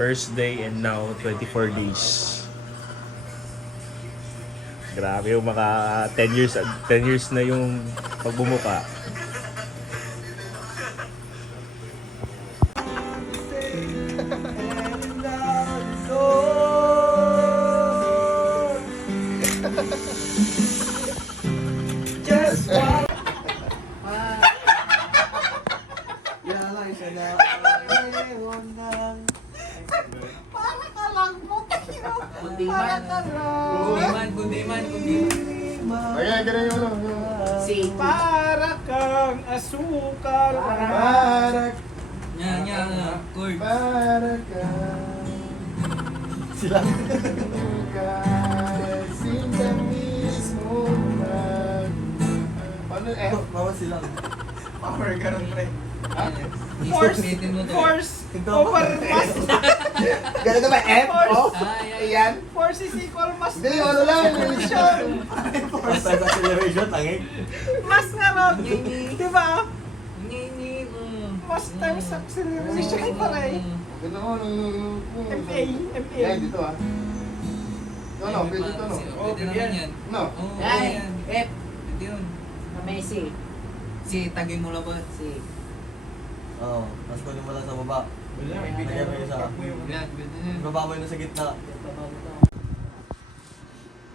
First day and now 24 days. Grabe yung mga 10 years na yung pagbumuka. Kundiman. Ayan, ganun yung ano. Si Para kang asukal. Para chord. Para ka. Sila. Sinta mismo mag... Paano F? Bawal silang. Power, ganun pre. Force. Over mass. Ganun naman F? Oh? Ayan. Force is equal mass. Hindi, ano lang. Force. acceleration, tangik. Mass nga ron. Diba? Mass times acceleration ay paray. Ganoon. MA. Yan, dito ah. No, pwede ito no. Pwede naman yan. No. Yan. F. Pwede yun. Messi. Si tagay mo lang ba? Si. Oo, tapos kunin mo lang sa baba. Lagyan mo yung isa. Yan, pwede na yun. Baba mo yun sa gitna.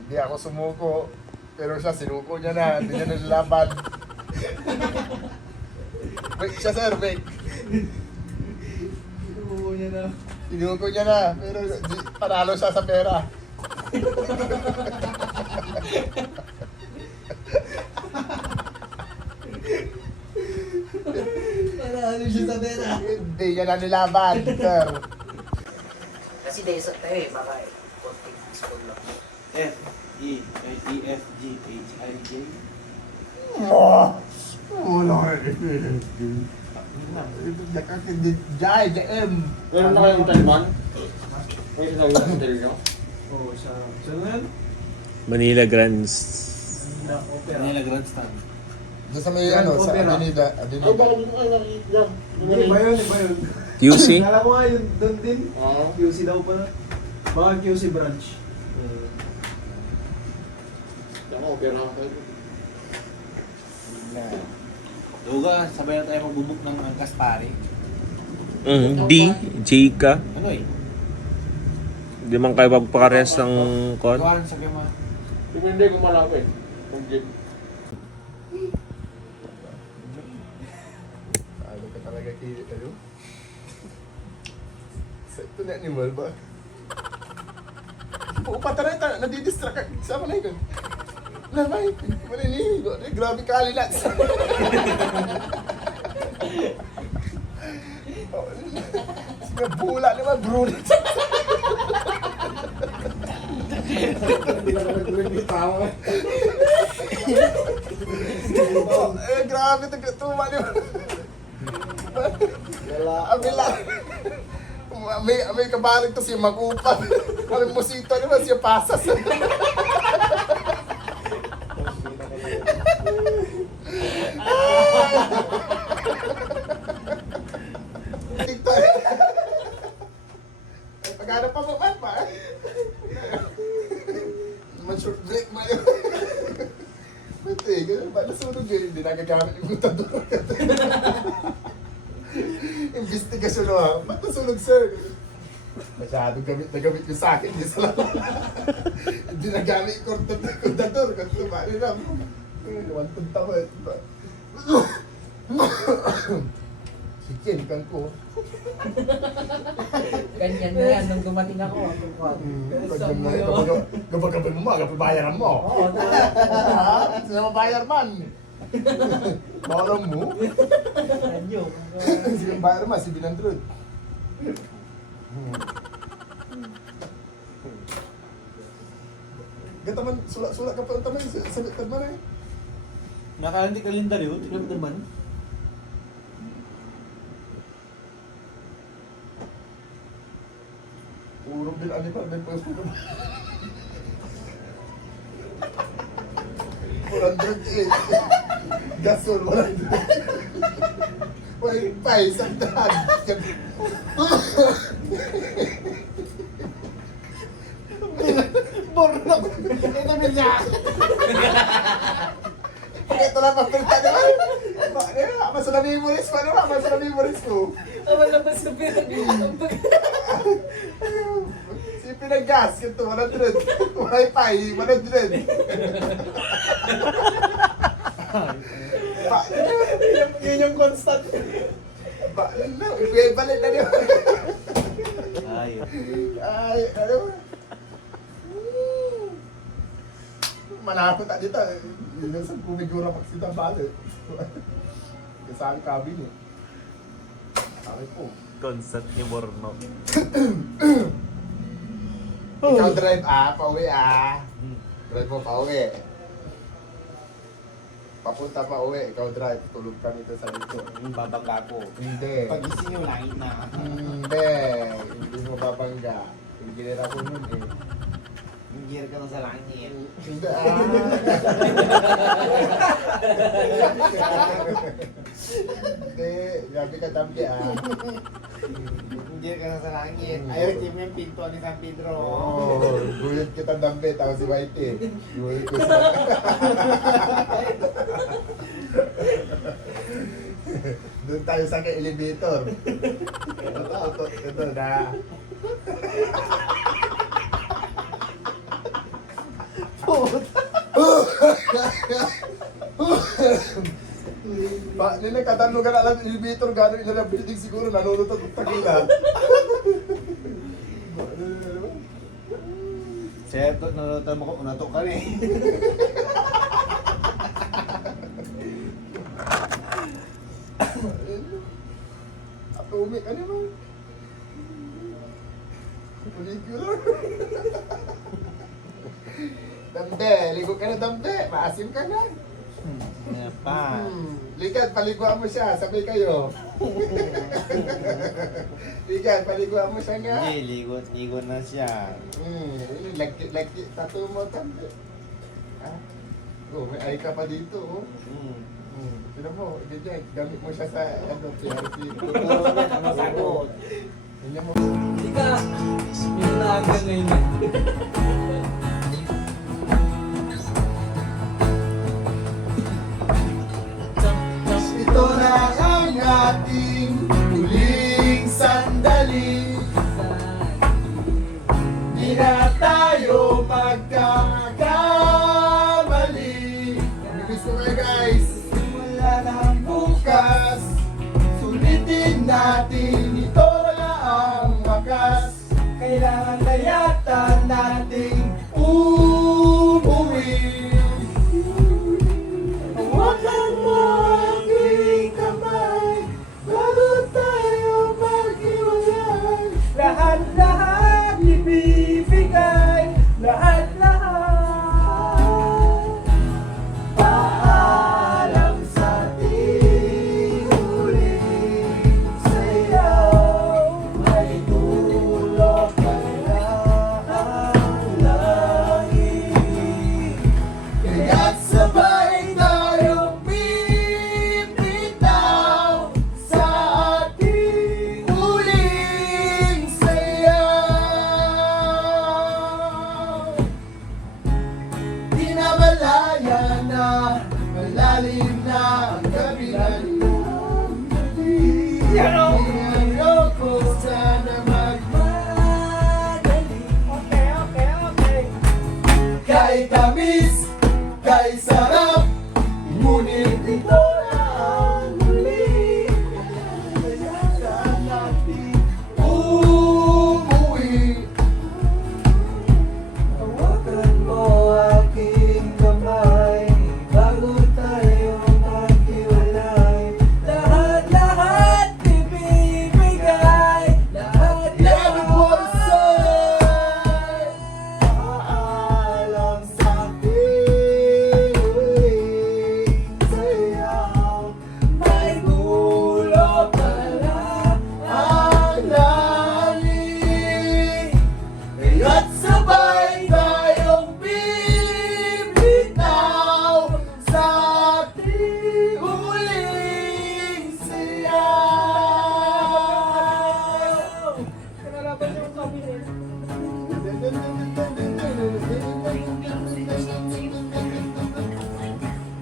Hindi ako sumuko. Pero siya, sinuko niya na. Hindi niya nalalaban. Wait, siya sir, wait. Sinuko niya na. Pero panalo siya sa pera. Panalo siya sa pera. Hindi niya na nilaban, sir. Kasi dahil sa tayo eh, baka konting school lang. F, E, E, F, G, H, I, J. Oh, Lord. Jai, JM. Meron na kayong Taliban? May isa yung hotel nyo? Oo, sa yan? Manila Grands. Manila Grandstand. Doon sa may ano, sa Avenida. Ay, baka dito kayo nakikita. Iba yun. QC? Kala ko nga yun doon din. Oo. QC daw pala. Baka QC branch. Ako, pero ako kayo. Duga, sabay na tayo magbubuk ng angkas pare. D, J ka. Ano eh? Hindi man kayo magpakarehas ng kon. Kuhan, sabi mo. Depende kung malaki. Kung gin. Ano ka talaga kilit, ano? Sa ito na animal ba? Oo, pataray ta, nadidistract ka. Sama na yun. Lamay, maninigo. Grabe ka alilat. Sige, bula naman, bro. Grabe, tuma naman. Abila. May kabalig to siya magupan. Parang musito naman siya pasas. TikTok. Ay, pagkano pa mo man pa? Man-short break man yun. Pwede, ganun ba? Nasunog yun, hindi nagagamit yung gutador. Investigasyon mo ha. Ba't nasunog, sir? Masyadong gamit na gamit yung sa akin. Hindi sa lahat. Hindi nagamit yung gutador. Kasi mali na. Wantong tawad. Si Chen, kan ko. Ganyan na yan nung dumating ako. Ganyan na yun. Gabagaban mo, gapabayaran mo. Oo, Sino mabayar man? Bawalan mo? Anyo. Sino bayar man? Si Binandrod. Gataman, sulat ka pa ang tamay. Sagot ka man eh. Nakalantik kalendaryo, tignan mo naman. Urong din animal, may pwesto ka ba? 408. Gasol, 100. Walang pay, sandahan. niya! Ito lang papilta naman. Masa na memories pa naman, masa na memories ko. Wala pa sa pera. Si pinag-gas, ito, 100. Wi-Fi, 100. Yun yung constant. Balik na niyo. Ayun. Ay, ano? Manakot tak dito. Yung sa kumigura pag sita balik. Kasaan cabin eh. Sabi po. Constant ni Borno. Ikaw drive pauwi Drive mo pauwi. Papunta pa uwi, ikaw drive. Tulog ka nito sa dito. Yung babangga ko. Hindi. Pagising nyo, langit na. Hindi mo babangga. Engineer ako nun eh. Yung gear ka na sa langit. Hindi Hindi, gabi ka tampi Yung gear ka na sa langit. Ayaw, team yung pinto ni San Pedro. Guyot kita dampi, tao si Whitey. Guyot ko sa... Doon tayo sa elevator. Ito na. Nila katanong ka na lang elevator gano'n ila na building siguro nanonood ang tagilan. Sir, nanonood mo ko, unatok ka rin. Atomic, ano mo? Molecular. Dambe, ligo ka na dambe. Maasim ka na. Yan pa. Ligan, paliguan mo siya. Sabay kayo. Ligan, paliguan mo siya nga. Hindi, ligo na siya. Lagi, tattoo mo dambe. Ha? Oh, may ay ka pa dito, oh. Tignan mo, ganyan, gamit mo siya sa PRC. Puro na ang masagot. Tignan mo. Hindi ka. Yung naaga ngayon. Ito na ang ating huling sandali. Di na tayo magkakamali. Miss ko kayo guys. Simula na bukas, sulitin natin ito na ang wakas. Kailangan na yata nating umuwi. Hawakan mo aking kamay bago tayo mag-iwalay. Lahat-lahat ibibigay, lahat-lahat. Paalam sa ating huling sayaw. May tulog kaya ang langit. Kaya't sabay tayong bibitaw sa ating huling sayaw. Di na malaya na, malalim na ang gabi na ayoko sana magmadali. Okay. Kay tamis, kay sarap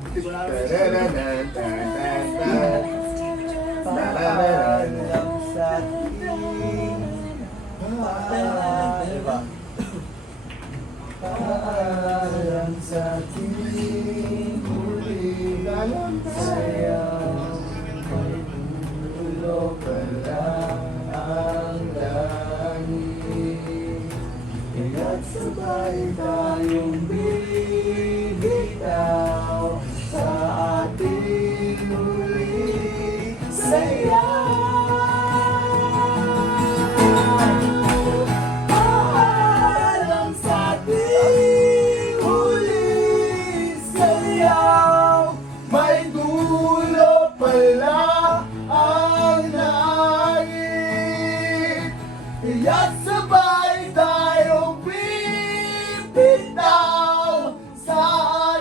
Paalam sa ating diba? Paalam sa ating huli sayaw, may dulo pa lang ang langit. Kaya't sabay tayong bibitaw sa ating huli sayaw. Paalam sa ating huli sayaw, may dulo pala ang langit. Kaya't sabay tayong bibitaw sa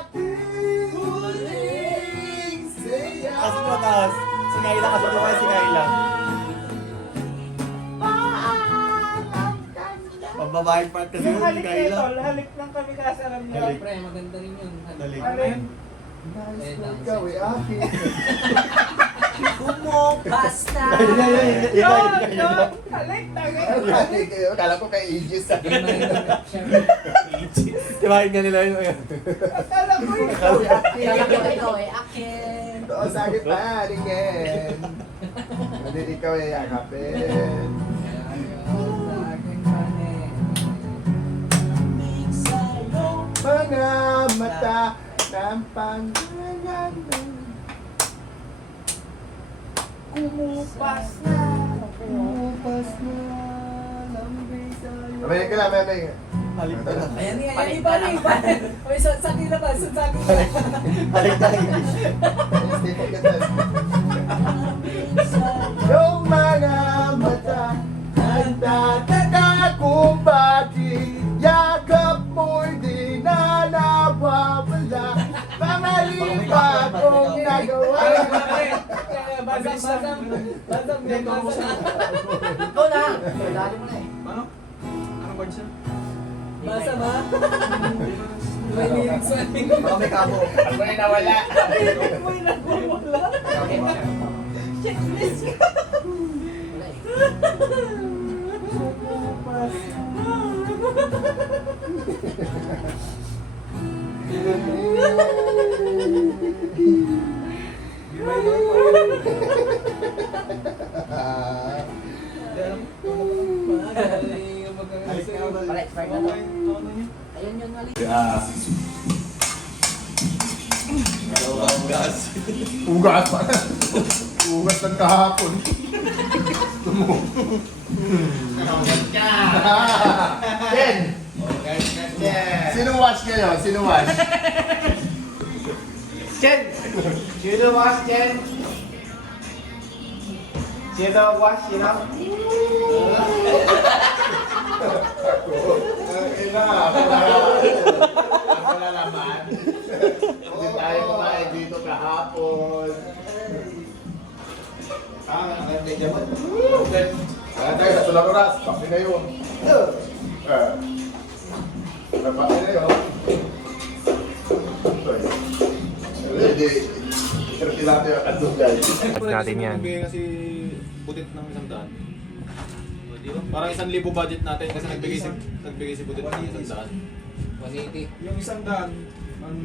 ating huling sayaw. Kasi mataas. Singay lang. Kasi kayo singay lang. Pambabaeng part kasi yun. Singay lang. Halik lang kami kasaram niya. Halik. Pre, maganda rin yun. Halik. Alin? Nais mo ikaw ay akin. Basta! Yun! Halik, tagay! Ay, kayo, kala ko kay Aegis. Tibahin nga nila yun. Akala ko yun. Ikaw ay akin. Kaya ko ikaw ay akin. Ito sa akin paringin. Hindi ikaw ay yakapin. Mga mata ng pangalan. Kumupas na. Kumupas na lambing sa'yo. Mamaya ka lang, mamaya. Halik na lang. Ayan nga, Ay, iba na iba. May sakin na ba? Sakin na. Halik na English. Stay focused. Yung mga mata nagtataka kung bakit yakap mo'y di na nawawala. Pamali pa kung nagawa. Basang. Ikaw na! Dali mo na eh. Ano? Ano ba siya? Basa ba? May lyrics na rin. Baka may kamo. Ako ay nawala. May nagwawala. Checklist ka. Wala eh. Balik, Frank na to. Ayun yun, mali. Ugas pa. Ugas ng kahapon. Ken! Sino wash kayo? Sino wash? Chen! Sino wash, Chen? Sino wash, sino? Ina, ako na naman. Hindi tayo kumain dito kahapon. Tayo sa tulang oras. Paki na yun. Paki na yun. Hindi. Kasi natin ang kandog guys. Natin yan. Nagbigay kasi butit ng 100. Di ba? Parang 1,000 budget natin kasi nagbigay si butit ng 100. 180. Yung 100,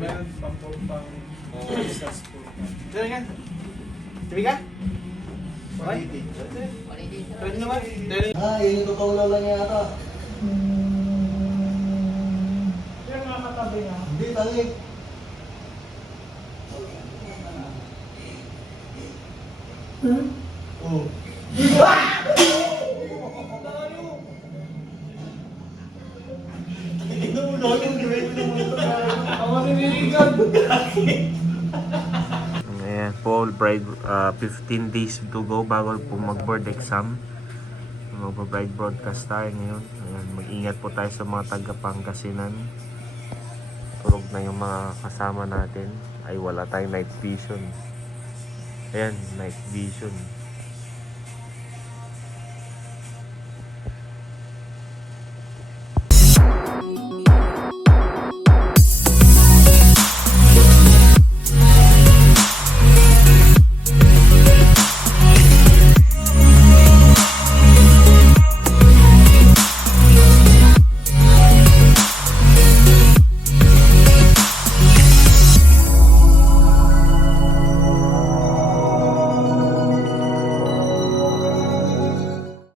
meron pang discuss po. Diyan yan. Tibi ka? Okay? 180. Pwede naman. Yun yung totoo lang yata. Yung mga katabi nga. Hindi, tangi. Oh. Ayan, Paul, bride, 15 days to go bago po mag-board exam. Mag-bride broadcast tayo ngayon. Ayan, mag-ingat po tayo sa mga taga-Pangasinan. Tulog na yung mga kasama natin. Ay, wala tayong night vision. Ayan, night vision.